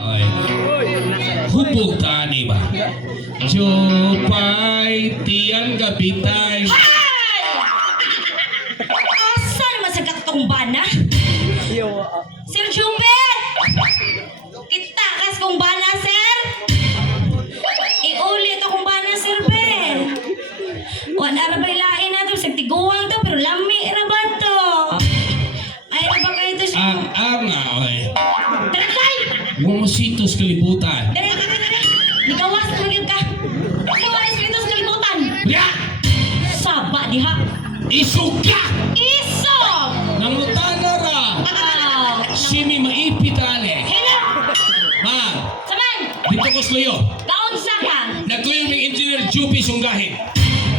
Ay, hubog tani ba? Jopay, tiyan gabitay. Asa naman sa gatong bana? Sir Jumbet! Kita kas kong bana, sir? Iulit akong bana, sir Ben. Wala na ba ilain na to? Sa tiguang to, pero lami na ba to? Ay, na ba kayo to siya? Ay. Taratay! Mumasitos kalibutan. Dali. Nikawas na magyod ka. Nikawas na ito sa kalibutan. Ya! Saba, diha. Isuka! Isog! Nangutana ra! Ah, Simi maipitane. Hinap! Ma'am, Saman! dito ko sluyo. Kaon sa ka! Nagtuyo ng engineer Jupi Sunggahin.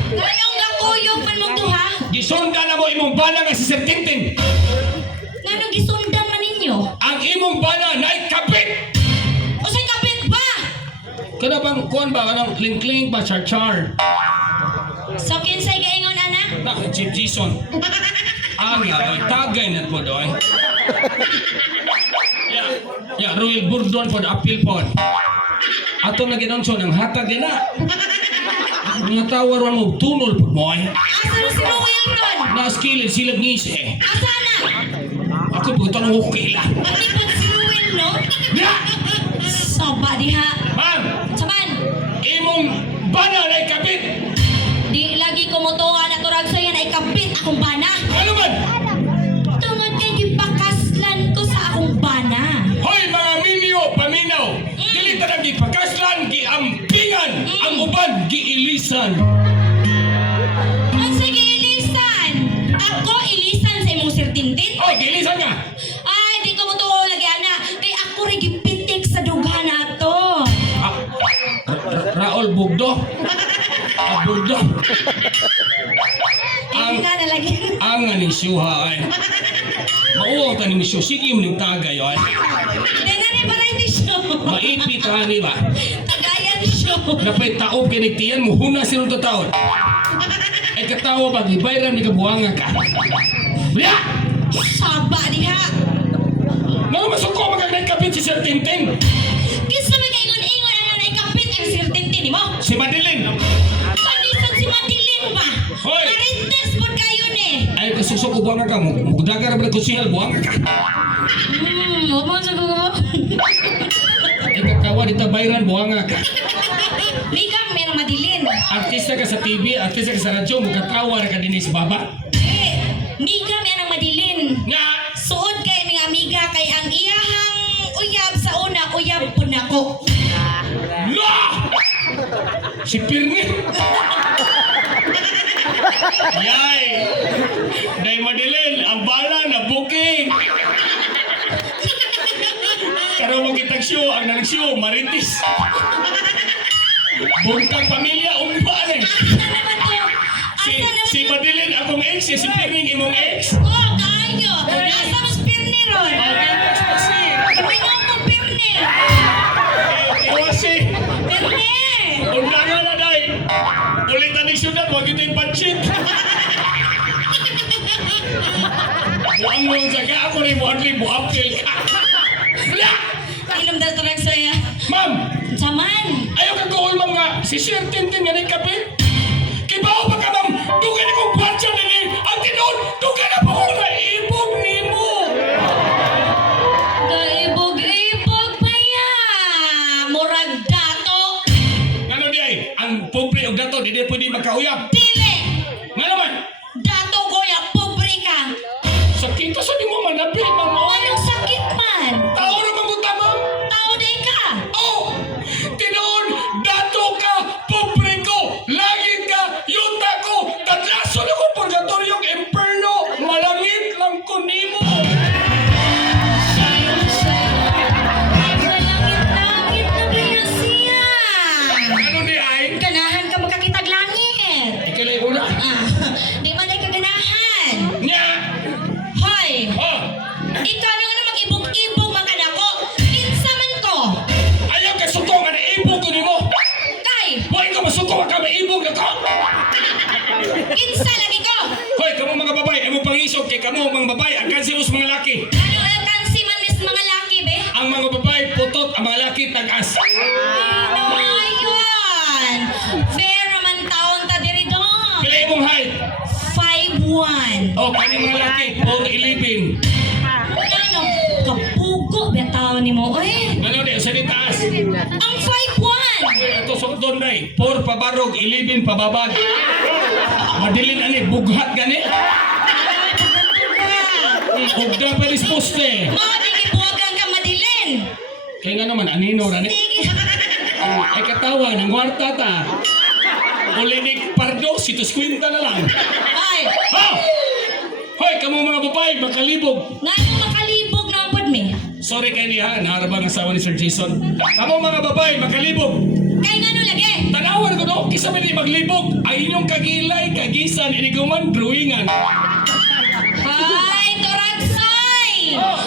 Kayong gakuyog man mong duha? Gisonda na mo imong bana nga si Sir Tintin. Nganong gisundan man ninyo? Ang imong bana na ikabit! O sa'y kapit ba? Kada bang kuhan ba? Kanang kling-kling ba? Char-char? So, kinsay gaingon, anak? Na, Chief Jason. Ay, tagay na po doy. Ya, Royal Burdon po, appeal po. Ato na ginonso ng hatag din na. Mga tawar mo, tunol po mo ay. Asa na si Royal ron? Naskilid silag ngisi. Asa na? Ako po tanong okay lang. Matipod si Royal, no? Ya! Saba, diha. Ma'am, Saman, imong bana na ikabit. di lagi kumutuwa na turag sa'yo na ikapit akong bana. Ano man? Tungod kay gipakaslan ko sa akong bana. Hoy mga minyo, paminaw. Dili tanang gipakaslan, giampingan. Ang uban, giilisan. Ang sige, ilisan. Ako, ilisan sa imong Sir Tintin. Oy, giilisan nga. Ay, di ko mo tuwa lagi, ana. Kay ako rin gipitik sa dughan na to. Raul Bugdo. Bugdo. Ang na nalagi. Ang nga ni Syuha ay. Mauwaw ta ni Misyo. Sige mo ning tagay ay. Di na ni para hindi siya. Maipit ka ni ba? Tagayan siya. Napay taob kinigtiyan mo. Huna sinong taon. Ay katawa ba? Ibayran ni kabuhanga ka. Bria! Saba diha. Mga masuko magagay kapit si Sir Tintin. Kinsa may kaingon-ingon ana na ikapit ang Sir Tintin mo? Si Madeline. Kanisan si Matilin ba? Hoy! Marintes po kayo ni. Ay kasusok ko buhanga ka. Mugdagar ba na kusihal buhanga ka. Huwag mo sa gugo. Ay katawa dito bayran buhanga ka. Mikang merong Matilin. Artista ka sa TV, artista ka sa radyo, magkatawa ka din sa baba. Mika merong Matilin. Nga! Suod kay mga amiga kay ang iyahang uyab sa una, uyab po nako. No! Si Pirni! Yay! Day Madeline, ang bala na booking! Karo mo kitag show, ang nag-show, Maritis. Bungkang pamilya, umba eh. Asa naman to? Si Madeline, akong ex, si Pirning, imong ex. Oh, kayo! Asa mas pirni ron? Okay, next kasi. Tingnan mo pirni! Iwasi. Pirni! Undangan na, day. Ulitan ni syudad, wag ito yung pansit. Buang mo jaga ako rin, buapil ka. Wala! Ilom dal turag saya. Ma'am, Saman! ayaw ka kuulmang nga, si Sir Tintin nga kapit. Kibaw pa ka, ma'am, dugan akong bansya nili. Ang tinoon, dugan na po kung naibog ni mo. Kaibog-ibog pa ya! Murag dato! Ano di ay, ang pobre o gato, di pwede magkauyab. Dili! Nga naman, Dato ko ya, pobre ka! sakita sa di mo manabi, ma'am. Anong sakit man? Tao na mabuta, ma'am. Tao day ka! Oh! Tinoon, dato ka, pobre ko, langit ka, yuta ko, tadlaso na ko, purgatoryong imperno, malangit lang ko nimo. Malangit-langit na ba na siya? Ano di ay? Ganahan ka magkakitag langit! O, kani mga laki, 4'11". Ano? Kapugo, betaw ni mo. Oy, Ano di, sa di taas. ang 5'1". Ito sa doon na 4 pabarog, 11 pababag. Madilin ani, bughat gani. Bugda pa rin poste. Mga digibuwagan ka madilin. Kaya nga naman, anino rani. Digi. Ay katawa, ng warta ta. Ulinig pardo, sitos kwinta na lang. Ay, Ha! Hoy, kamo mga babae, makalibog. nga nung makalibog na ang me. Sorry kay niya, naharabang asawa ni Sir Jason. Kamo mga babae, makalibog. Kay nga nung lagi. Tanawan ko no, kisa man di maglibog. Ay inyong kagilay, kagisan, iniguman, drawingan. Ay, Toragsoy!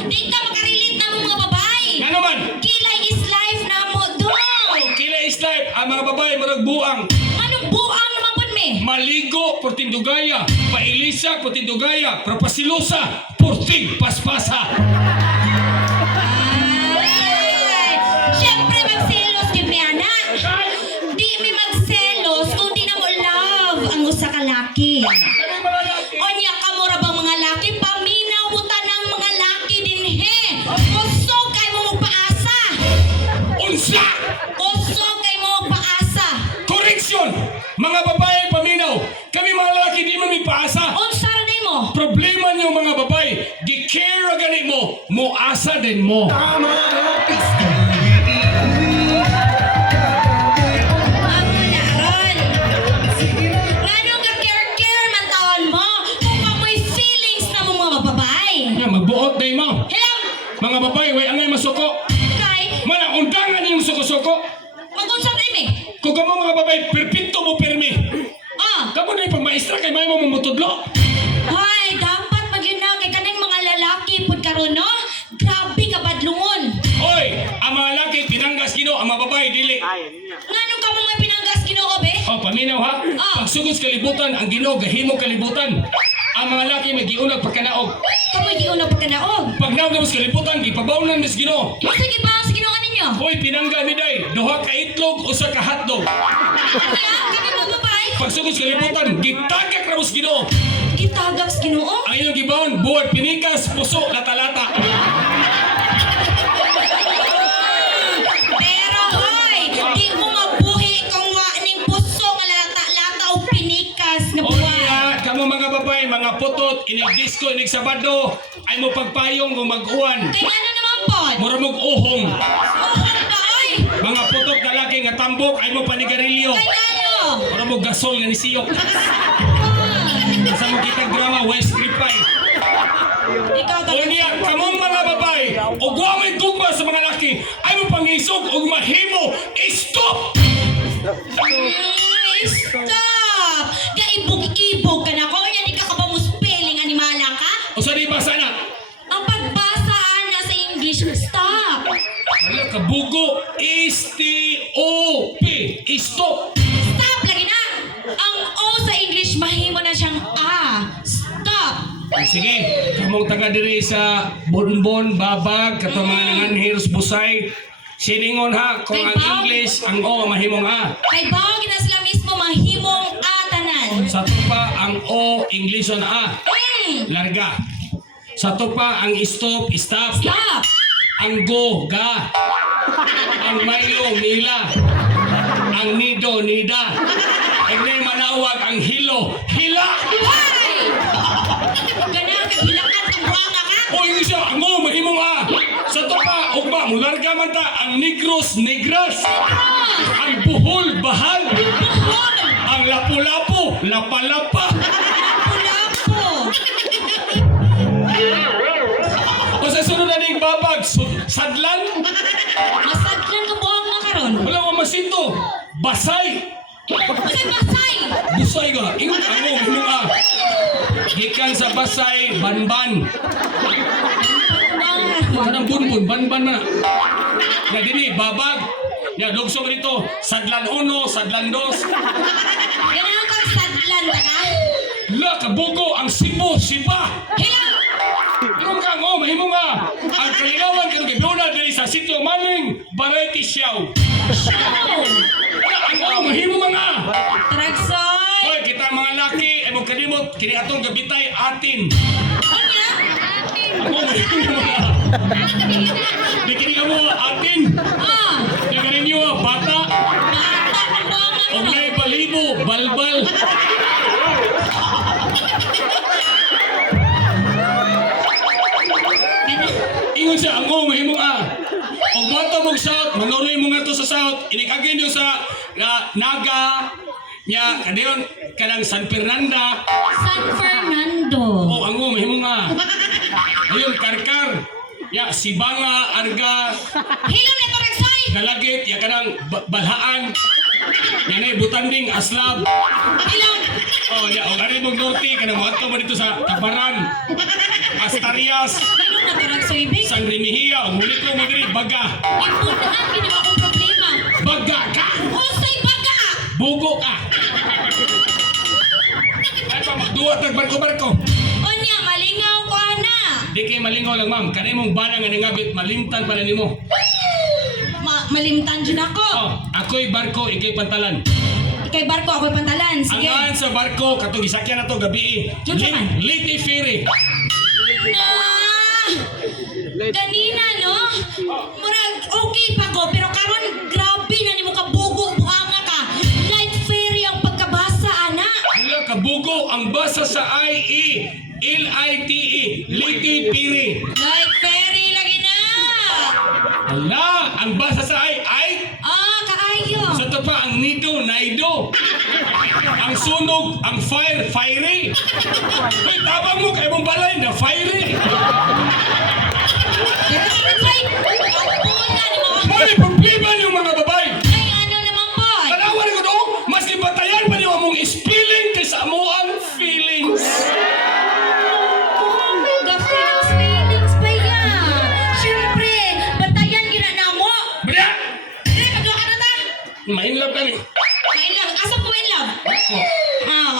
Di ka makarelate na mga babae. Nga naman, Kilay is life na mo doon. kila is life, ang mga babae marag buang. Anong buang naman po me? Maligo, portindugaya. Pailisa, portindugaya. Propasilosa, porting paspasa. Ay, syempre magselos yun mi anak. Di mi magselos kung di na mo love ang usa ka laki. Onya ka mo ra bang mga laki, paminaw mo tanang mga laki din he. Kusog kay mo magpaasa. Unsa! Kusog kay mo magpaasa. Correction! Mga babae paminaw, kami mga lalaki di man may paasa. Unsa ra din mo? Problema niyo mga babae, gi-care gani mo, muasa din mo. Mamalaron. Ngano ka care man taon mo? Kung amoy feelings na mo mga babae. Nga, magbuot day mo. Hilam, Mga babae, way angay masuko. kay, Mana, undangan yung suko-suko. mag-unsap rin eh. Kung kamo mga babae, perfecto mo pirmi. Ah, Kamo na yung pagmaestra kay may mo mamutudlo. ay, dapat magyuna kay kaning mga lalaki pud karon no? Grabe ka badlungon. Hoy, ang mga lalaki, pinanggas gino, ang mga babae, dili. Ngano ka mga pinanggas Ginoo be? Oh, paminaw ha. Ah. Pagsugod sa kalibutan, ang Ginoo gahimo kalibutan. Ang mga lalaki may giunag pagkanaog. Kamoy giuna pa kanaog. Pag naog sa kalibutan, gipabawnan mis Ginoo. Sige ba ang Ginoo ninyo? Hoy, pinangga mi day, duha ka itlog, usa ka hotdog. Kaya kami mga babae, Pagsugod sa kalibutan, gitagak na mis Ginoo. gitagak sa Ginoo. Ang iyong gibawon, buwag pinikas, puso, lata-lata. Pero hoy, di mo mabuhi kung wa ning puso nga lata-lata o pinikas na O buwan. niya, kamo mga babae, mga putot, inig disco, inig sabado, ay mo pagpayong kung mag-uwan. Kaya ano naman po? Muramog uhong. Uhon ba oy? Mga putot lalaki nga tambok, ay mo panigarilyo. Kaya ano? Muramog gasol nga nisiyok. Ah, Sa mo kitang drama, West Tripay. ikaw O talaga. niya, kamong mga babae, o guwamay gugma sa mga laki, ay mo pangisog o mahimo, stop! Stop! Gaibog-ibog ka na ko. Kanya di ka ba mo spelling animala ka? O sa di ba sana? Ang pagbasa na sa English, stop! Wala ka bugo, S-T-O-P, stop! Stop lagi na! Ang O sa English, mahimo na siyang A. Stop! Sige, kamong taga diri sa Bonbon, Babag, katong mga nanganhiros busay, siningon ha, kung ang English, ang O, mahimong A. Kay bawang na sila mismo mahimong atanan. Sa tupa, ang O, English on A. Larga. Sa tupa, ang stop, stop. Stop! Ang go, ga. Ang Milo, nila. Ang nido, nida. Ang may manawag, ang hilo, hila. Hoy! Ganang kahilakat ang buwanga ka. O yung isa, ang O, mahimong A. Sa tupa, ugma, mularga man ta, ang negros, negras. Ang buhol, bahal. Buhol! Ang lapu-lapu, lapa-lapa. Lapu-lapu! O sa sunod na ning babag, sadlan. Masadlan ka buwanga karon. Wala ko masito. Basay. Kasi basay! Busay ka. Ingon ako, mga. Gikan sa basay, banban. Kanang bunbun, banban na. Na dini, babag. Ya, dogsong rito. Sadlan 1, sadlan 2. Ganang kang sadlan ka ka? La, kabugo, ang sibo, siba. Hilang! Pero ka mo, mahimo nga. Ang kalinawan, kaya gibuna dili sa sitio Maling, Variety Show. Show! Ang mahimo mga. Tragsoy! Hoy, kita mga lalaki, ay mong kalimot, kini atong gabitay atin. Onya? Ako, di kini mo atin. Ah, Kaya ninyo, bata, bata ang bawang o ako. may balibo, balbal. Ingon siya, ang mahimong Ang bata mong south, manuloy mo nga to sa south, inikagin nyo sa Naga, niya, kadayon, kanang San Fernanda, San Fernando. o ang mahimong ayun, Karkar, ya, Sibanga, Arga, Hilom na to Rexoy! Dalagit, ya kanang Balhaan, yan ay Butanding, Aslab, Hilom! oh, ya, o Aribog Norte, kanang mga mo dito sa Tabaran, Astarias, Hilom na to Rexoy, Big. San Remigio, muli ko mo diri, Baga, Ipunan, ginawa kong problema. Baga ka, Usay baga! Bugo ka. Ay pa, magduwa, tagbarko-barko. Onya, malingaw ko ana. Di kayo malingaw lang, ma'am. Kanay mong bala nga nangabit, malimtan pala nimo. Malimtan dyan ako. Oh, ako'y barko, ikay pantalan. Kay barko, ako'y pantalan. Sige. Angan sa barko, katong gisakyan na to gabi. Diyan sa man. Liti Ferry. Kanina, no? Murag, okay pa ko. Pero karon grabe na ni mo kabugo. Buhanga ka. Light ferry ang pagkabasa, ana. Wala kabugo, ang basa sa IE. L-I-T-E. Liti Ferry. Light ferry lagi na. Wala, ang basa sa I. Ah, kaayo. Sa to pa, ang nido, naido. Ang sunog, ang fire, fiery. May tabang mo kay mong balay na fiery. Pero Rexoy, pagpuna ni mo. May problema yung mga babae. Ay, ano naman po? Kalawan ko do, mas libatayan pa niyo mong spilling kaysa mo ang feelings. Ga-feelings, feelings pa yan. Siyempre, batayan ginana mo. Bria! Dili, magluwa ka na ta. Mainlove ka ni. May love. Asa po in love? Ako. Ah,